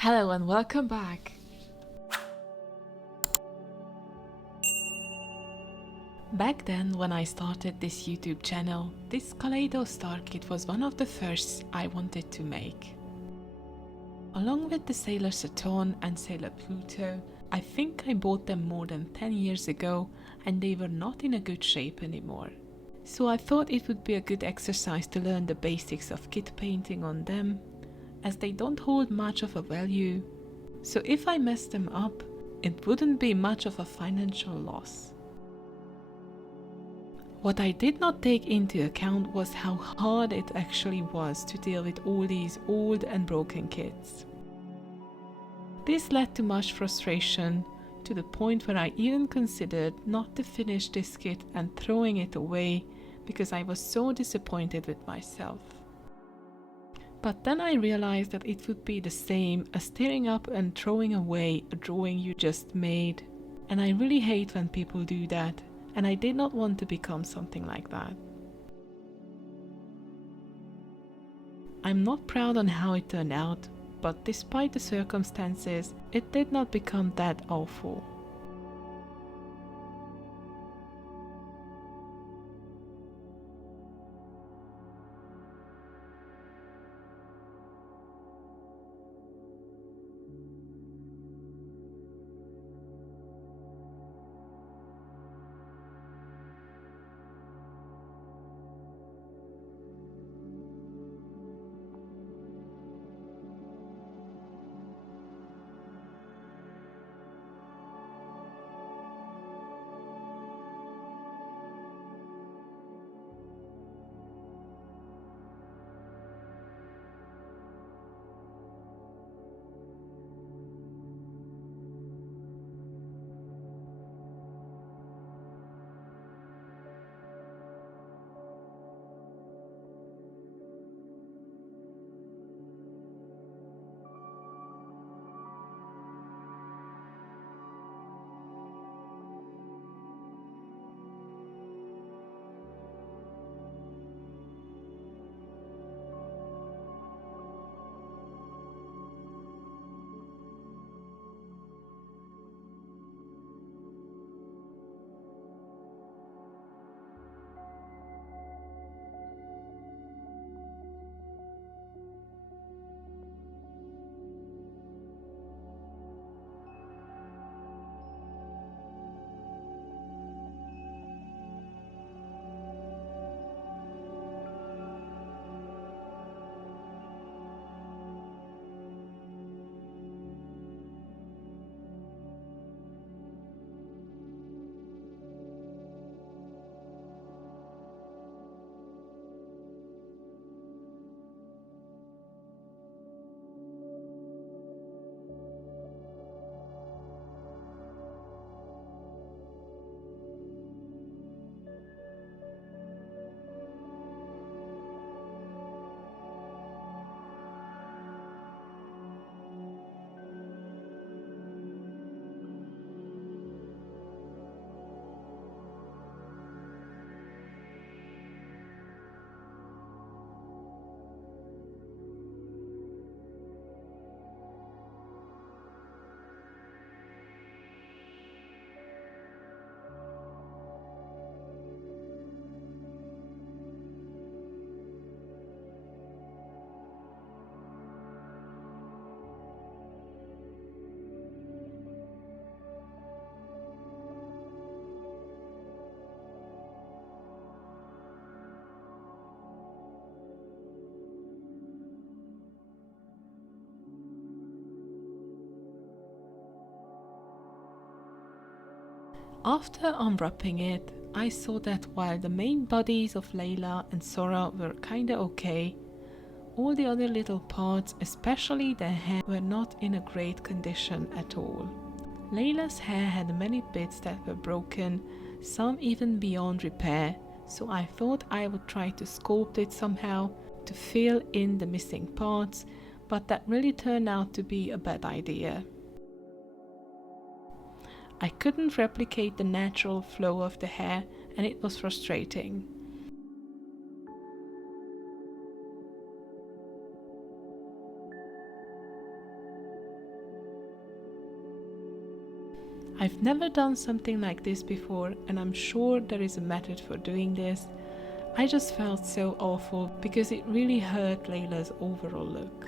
Hello and welcome back. Back then, when I started this YouTube channel, this Kaleido Star kit was one of the first I wanted to make. Along with the Sailor Saturn and Sailor Pluto, I think I bought them more than 10 years ago and they were not in a good shape anymore. So I thought it would be a good exercise to learn the basics of kit painting on them, as they don't hold much of a value. So if I mess them up, it wouldn't be much of a financial loss. What I did not take into account was how hard it actually was to deal with all these old and broken kits. This led to much frustration, to the point where I even considered not to finish this kit and throwing it away because I was so disappointed with myself. But then I realized that it would be the same as tearing up and throwing away a drawing you just made, and I really hate when people do that, and I did not want to become something like that. I'm not proud on how it turned out, but despite the circumstances, it did not become that awful. After unwrapping it, I saw that while the main bodies of Layla and Sora were kinda okay, all the other little parts, especially their hair, were not in a great condition at all. Layla's hair had many bits that were broken, some even beyond repair, so I thought I would try to sculpt it somehow to fill in the missing parts, but that really turned out to be a bad idea. I couldn't replicate the natural flow of the hair, and it was frustrating. I've never done something like this before, and I'm sure there is a method for doing this. I just felt so awful because it really hurt Layla's overall look.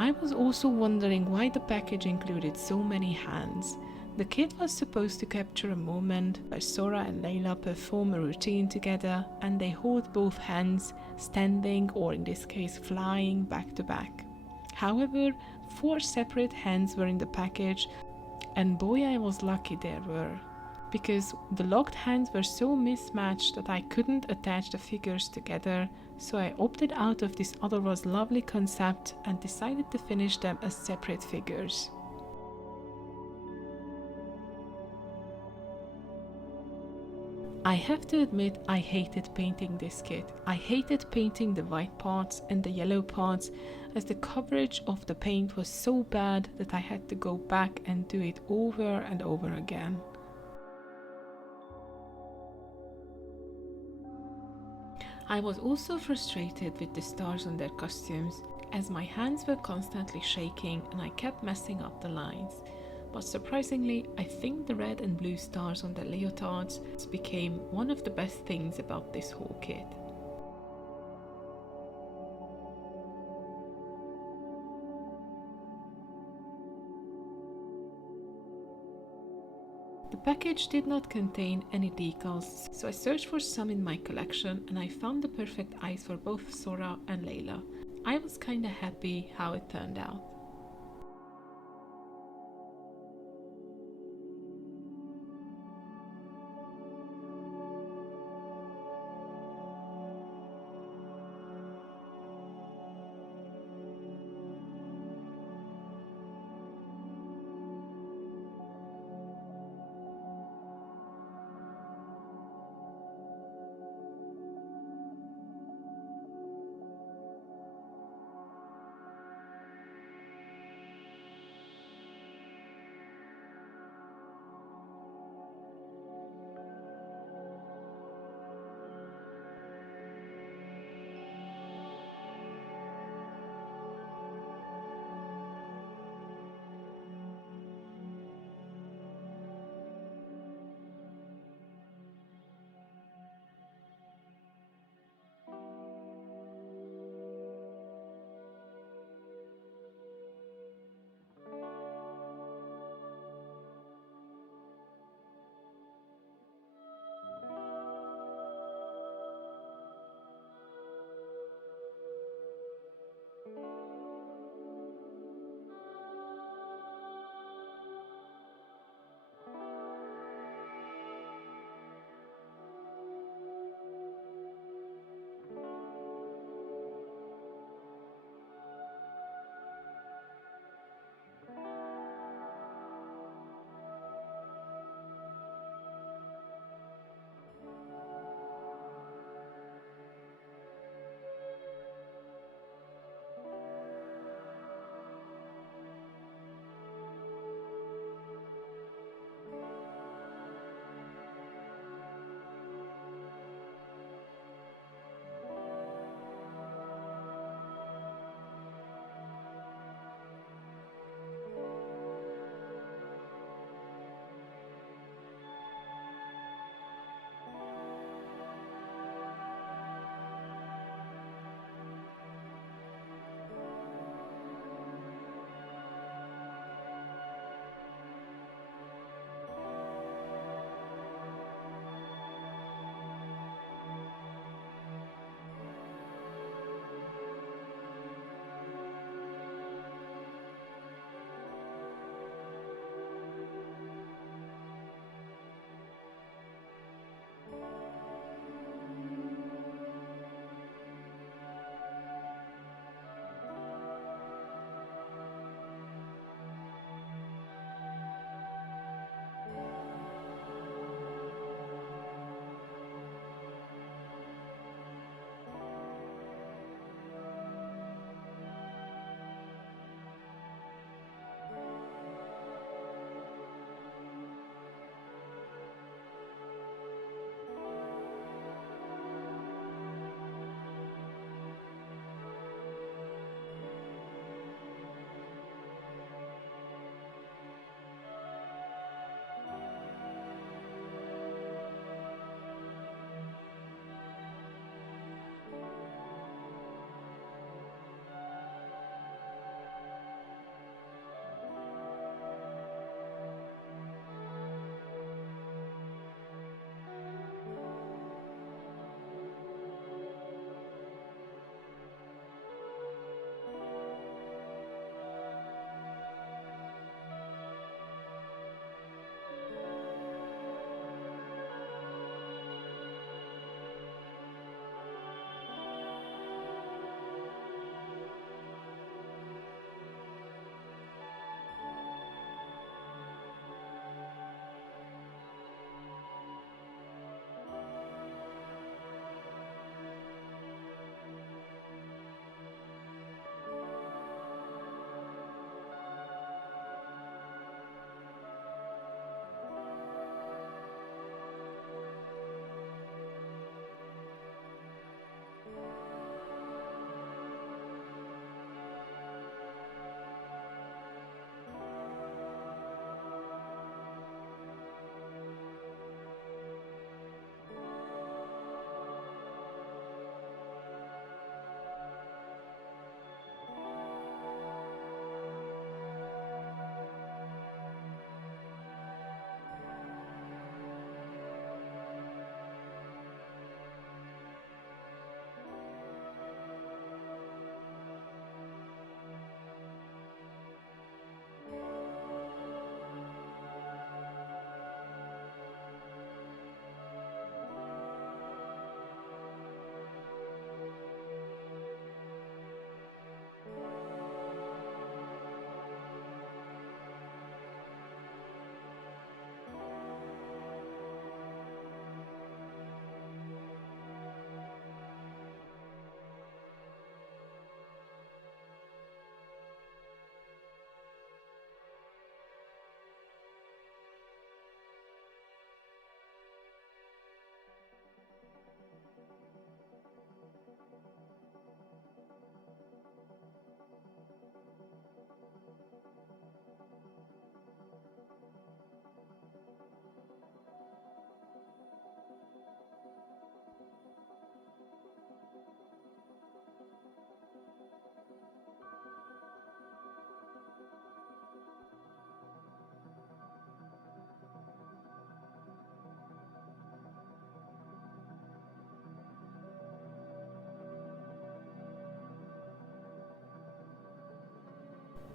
I was also wondering why the package included so many hands. The kit was supposed to capture a moment where Sora and Layla perform a routine together and they hold both hands, standing or in this case flying back to back. However, 4 separate hands were in the package, and boy, I was lucky there were, because the locked hands were so mismatched that I couldn't attach the figures together, so I opted out of this otherwise lovely concept and decided to finish them as separate figures. I have to admit I hated painting this kit. I hated painting the white parts and the yellow parts, as the coverage of the paint was so bad that I had to go back and do it over and over again. I was also frustrated with the stars on their costumes, as my hands were constantly shaking and I kept messing up the lines. But surprisingly, I think the red and blue stars on the leotards became one of the best things about this whole kit. The package did not contain any decals, so I searched for some in my collection and I found the perfect eyes for both Sora and Layla. I was kinda happy how it turned out.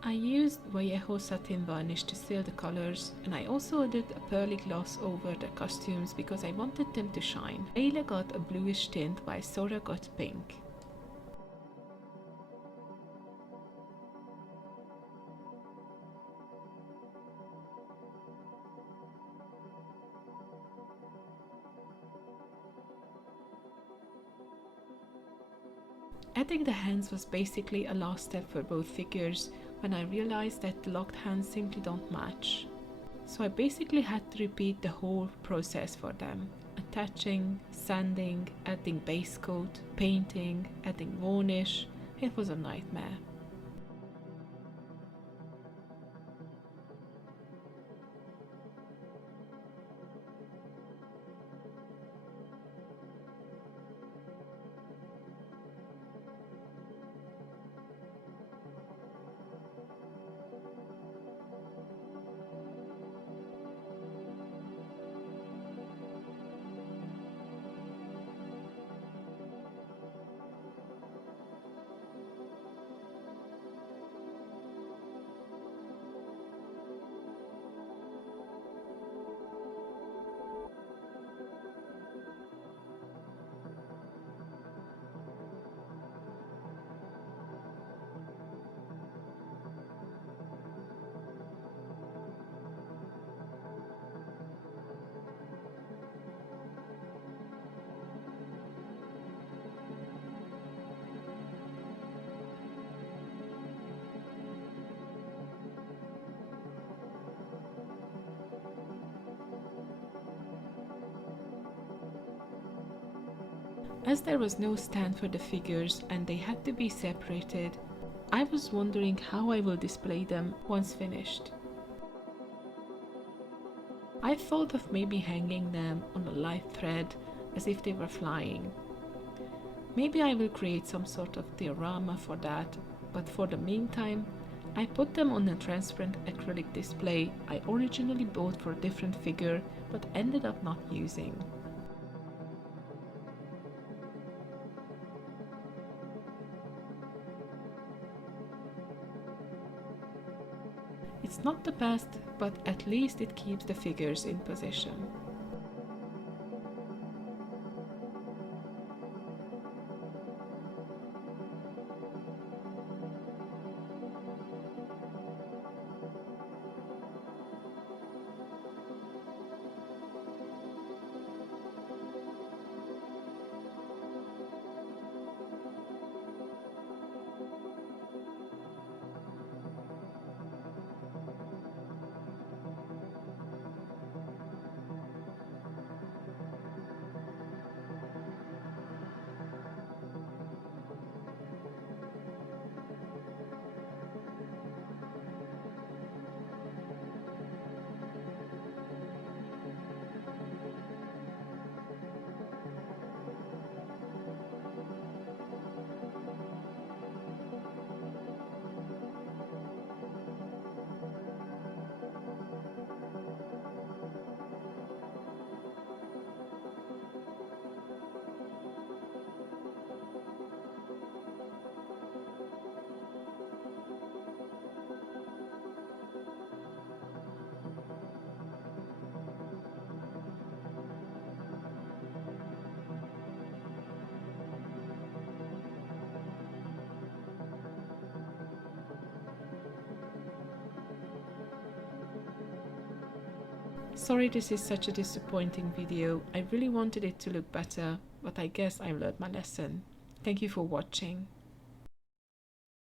I used Vallejo satin varnish to seal the colors, and I also did a pearly gloss over the costumes because I wanted them to shine. Ayla got a bluish tint while Sora got pink. Adding the hands was basically a last step for both figures when I realized that the locked hands simply don't match. So I basically had to repeat the whole process for them. Attaching, sanding, adding base coat, painting, adding varnish. It was a nightmare. As there was no stand for the figures and they had to be separated, I was wondering how I will display them once finished. I thought of maybe hanging them on a light thread as if they were flying. Maybe I will create some sort of diorama for that, but for the meantime, I put them on a transparent acrylic display I originally bought for a different figure but ended up not using. It's not the best, but at least it keeps the figures in position. Sorry this is such a disappointing video. I really wanted it to look better, but I guess I learned my lesson. Thank you for watching.